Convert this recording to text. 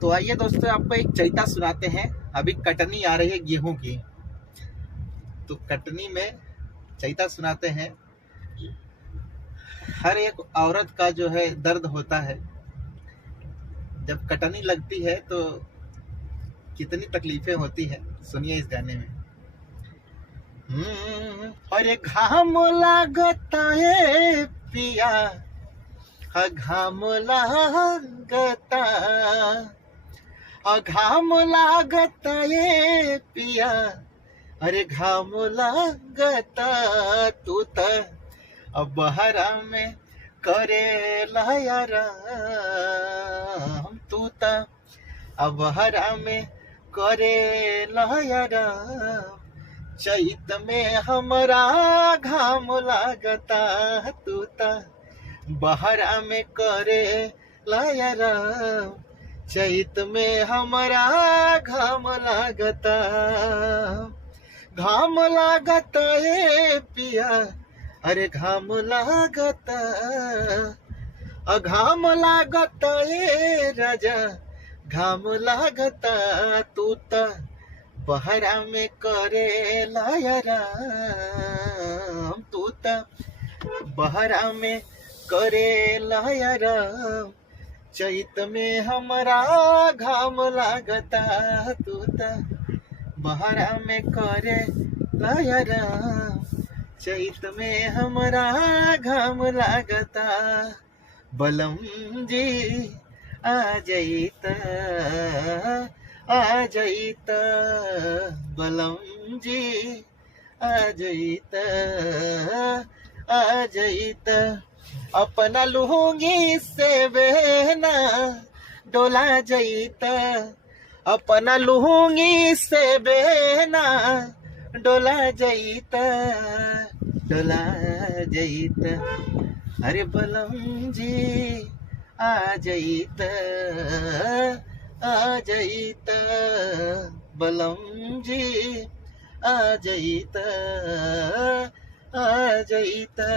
तो आइए दोस्तों, आपको एक चैता सुनाते हैं। अभी कटनी आ रही है गेहूं की, तो कटनी में चैता सुनाते हैं। हर एक औरत का जो है दर्द होता है जब कटनी लगती है, तो कितनी तकलीफें होती है। सुनिए इस गाने में। अरे घाम लागता है पिया, घाम लागता, घाम लागता ये पिया, अरे घाम लागता, तू त अब बहरा में करे लायारा, तू त अब बहरा में करे लायारा, चैत में हमरा घाम लागता, तू त बहरा में करे लायारा, चैत में हमरा घाम लागता, घाम लागता ये पिया, अरे घाम लागता, घाम लागता ये राजा, घाम लागता, तू त बहरा में करे लायरा, तू त बहरा में करे लायरा, चैत में हमरा घाम लागता, तू त बहरा में करे लायरा, चैत में हमरा घाम लागता, बलम जी आ जईता, आ जईता, बलम जी आ जईता, आ जईता, अपना लुंगी से बहना डोला जईता, अपना लुंगी से बहना डोला जईता, डोला जईता, अरे बलम जी आ जईता, आ जईता, बलम जी आ जईता, आ जईता।